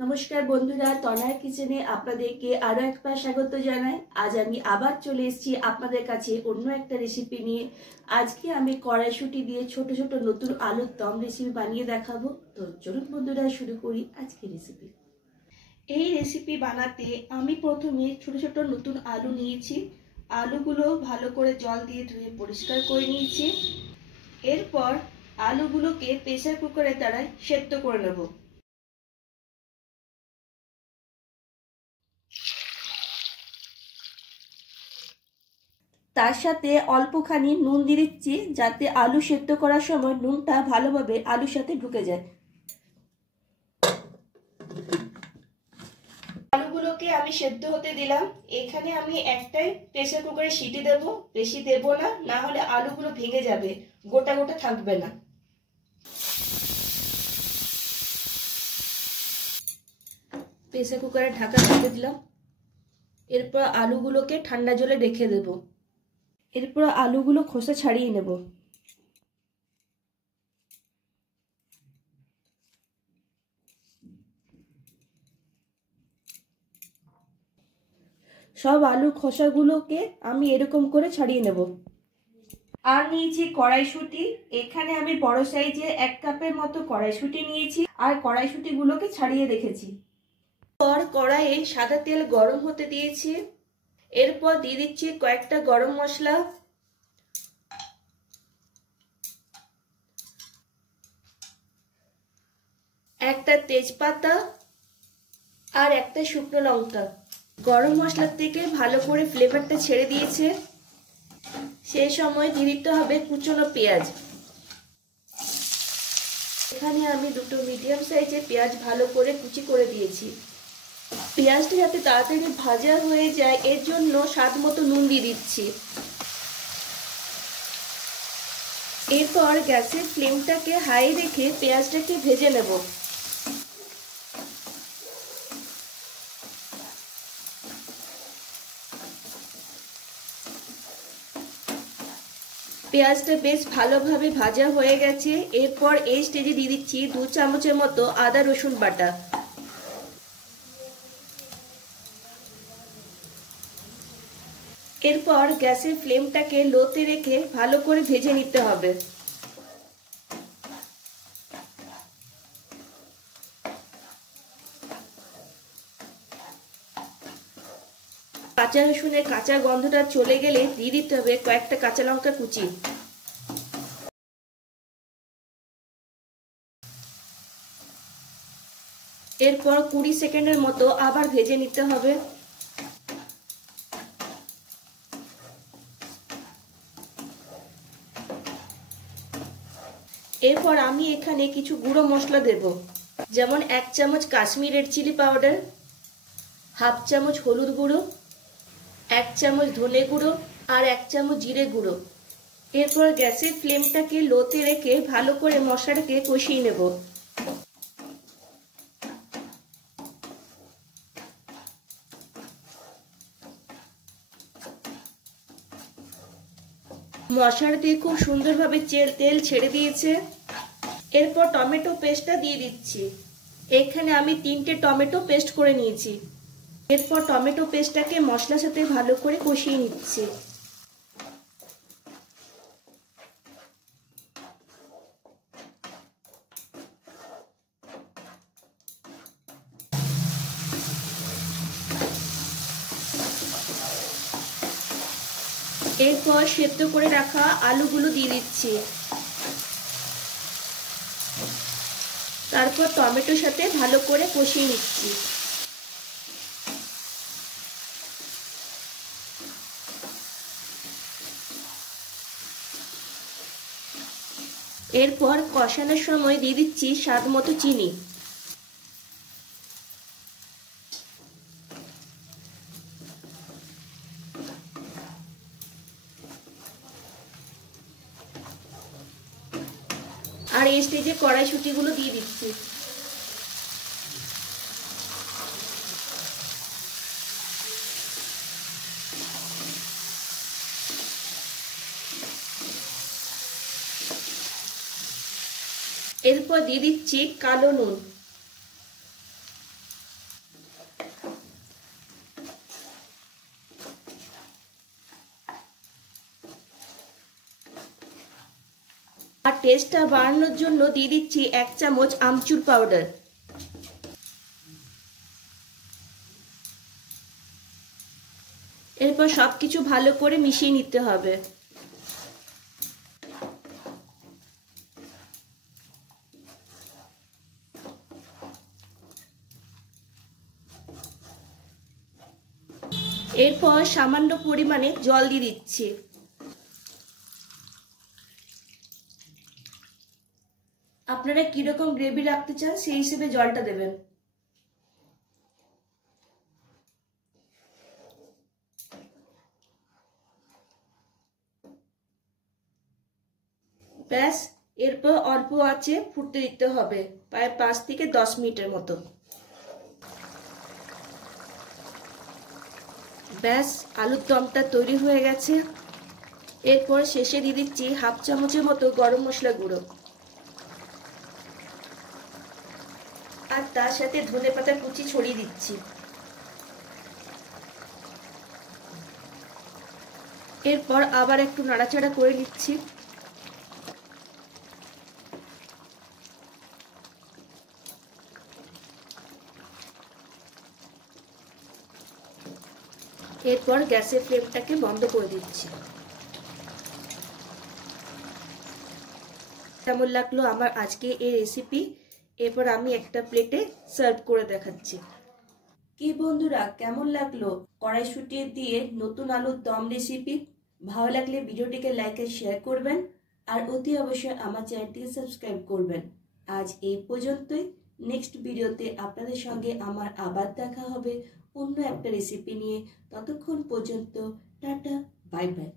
নমস্কার বন্ধুরা, তনয়ার কিচেনে আপনাদেরকে আরও একবার স্বাগত জানাই। আজ আমি আবার চলে এসেছি আপনাদের কাছে অন্য একটা রেসিপি নিয়ে। আজকে আমি কড়াইশুঁটি দিয়ে ছোট ছোট নতুন আলুর দম রেসিপি বানিয়ে দেখাবো। তো চলুন বন্ধুরা, শুরু করি আজকের রেসিপি। এই রেসিপি বানাতে আমি প্রথমে ছোট ছোট নতুন আলু নিয়েছি। আলুগুলো ভালো করে জল দিয়ে ধুয়ে পরিষ্কার করে নিয়েছি। এরপর আলুগুলোকে প্রেসার কুকারের দ্বারা সেদ্ধ করে নেব। তার সাথে অল্পখানি নুন দিয়ে দিচ্ছি, যাতে আলু সেদ্ধ করার সময় নুনটা ভালোভাবে আলুর সাথে ঢুকে যায়। আলুগুলোকে আমি সেদ্ধ হতে দিলাম। এখানে আমি একটাই প্রেসার কুকারে সিটি দেব, বেশি দেব না, না হলে আলুগুলো ভেঙে যাবে, গোটা গোটা থাকবে না। প্রেসার কুকারে ঢাকা দিয়ে দিলাম। এরপর আলুগুলোকে ঠান্ডা জলে রেখে দেব। এরপর আলুগুলো খোসা ছাড়িয়ে নেব। সব আলুর খোসাগুলোকে আমি এরকম করে ছাড়িয়ে নেব। আর নিয়েছি কড়াইশুঁটি। এখানে আমি বড় সাইজে 1 কাপের মতো কড়াইশুঁটি নিয়েছি, আর কড়াইশুঁটিগুলোকে ছাড়িয়ে রেখেছি। পর কড়াইয়ে সাদা তেল গরম হতে দিয়েছি। এরপর দিয়ে দিচ্ছি কয়েকটা গরম মশলা, একটা তেজপাতা আর একটা শুকনো লঙ্কা। গরম মশলার থেকে ভালো করে ফ্লেভারটা ছেড়ে দিয়েছে। সেই সময় দিয়ে দিতে হবে কুচনো পেঁয়াজ। এখানে আমি দুটো মিডিয়াম সাইজের পেঁয়াজ ভালো করে কুচি করে দিয়েছি। পেঁয়াজটা যাতে তাড়াতাড়ি ভাজা হয়ে যায়, এর জন্য স্বাদ মতো নুন দিয়ে দিচ্ছি। এরপর গ্যাসের ফ্লেমটাকে হাই রেখে পেঁয়াজটাকে ভেজে নেব। পেঁয়াজটা বেশ ভালোভাবে ভাজা হয়ে গেছে। এরপর এই স্টেজে দিয়ে দিচ্ছি 2 চামচের মতো আদা রসুন বাটা। এরপর গ্যাসের ফ্লেমটাকে লোতে রেখে ভালো করে ভেজে নিতে হবে। কাঁচা রসুনের কাঁচা গন্ধটা চলে গেলে দিয়ে দিতে হবে কয়েকটা কাঁচা লঙ্কা কুচি। এরপর 20 সেকেন্ডের মতো আবার ভেজে নিতে হবে। এরপর আমি এখানে কিছু গুঁড়ো মশলা দেব, যেমন 1 চামচ Kashmiri red chilli powder, half চামচ হলুদ গুঁড়ো, 1 চামচ ধনে গুঁড়ো আর 1 চামচ জিরে গুঁড়ো। এরপর গ্যাসের ফ্লেমটাকে লোতে রেখে ভালো করে মশলাটাকে কষিয়ে নেব। মশলাটি খুব সুন্দরভাবে তেল ছেড়ে দিয়েছে। এরপর টমেটো পেস্টটা দিয়ে দিচ্ছি। এখানে আমি 3টে টমেটো পেস্ট করে নিয়েছি। এরপর টমেটো পেস্টটাকে মশলার সাথে ভালো করে কষিয়ে নিচ্ছি। এরপর সেদ্ধ করে রাখা আলুগুলো দিয়ে দিচ্ছি। তারপর টমেটোর সাথে ভালো করে কষিয়ে নিচ্ছি। এরপর কষানোর সময় দিয়ে দিচ্ছি স্বাদ মতো চিনি। আর এই স্টেজে কড়াইশুঁটিগুলো দিয়ে দিচ্ছি। এরপর দিয়ে দিচ্ছি কালো নুন। টেস্টটা বাড়ানোর জন্য দিয়ে দিচ্ছি 1 চামচ আমচুর পাউডার। এরপর সবকিছু ভালো করে মিশিয়ে নিতে হবে। এরপর সামান্য পরিমাণে জল দিয়ে দিচ্ছি। আপনারা কিরকম গ্রেভি রাখতে চান সেই হিসেবে জলটা দেবেন। ব্যাস, এরপর অল্প আঁচে ফুটতে দিতে হবে প্রায় 5 থেকে 10 মিনিটের মতো। ব্যাস, আলুর দমটা তৈরি হয়ে গেছে। এরপর শেষে দিয়ে দিচ্ছি 1/2 চামচের মতো গরম মশলা গুঁড়ো, আর তার সাথে ধনেপাতা কুচি ছড়িয়ে দিচ্ছি। এরপর আবার একটু নাড়াচাড়া করে নিচ্ছি। এরপর গ্যাসের ফ্লেমটাকে বন্ধ করে দিচ্ছি। কেমন লাগলো আমার আজকে এই রেসিপি? এরপর আমি একটা প্লেটে সার্ভ করে দেখাচ্ছি। কি বন্ধুরা, কেমন লাগলো কড়াইশুঁটি দিয়ে নতুন আলুর দম রেসিপি? ভালো লাগলে ভিডিওটিকে লাইক আর শেয়ার করবেন, আর অতি অবশ্যই আমার চ্যানেলটিকে সাবস্ক্রাইব করবেন। আজ এই পর্যন্তই। নেক্সট ভিডিওতে আপনাদের সঙ্গে আমার আবার দেখা হবে অন্য একটা রেসিপি নিয়ে। ততক্ষণ পর্যন্ত টাটা, বাই বাই।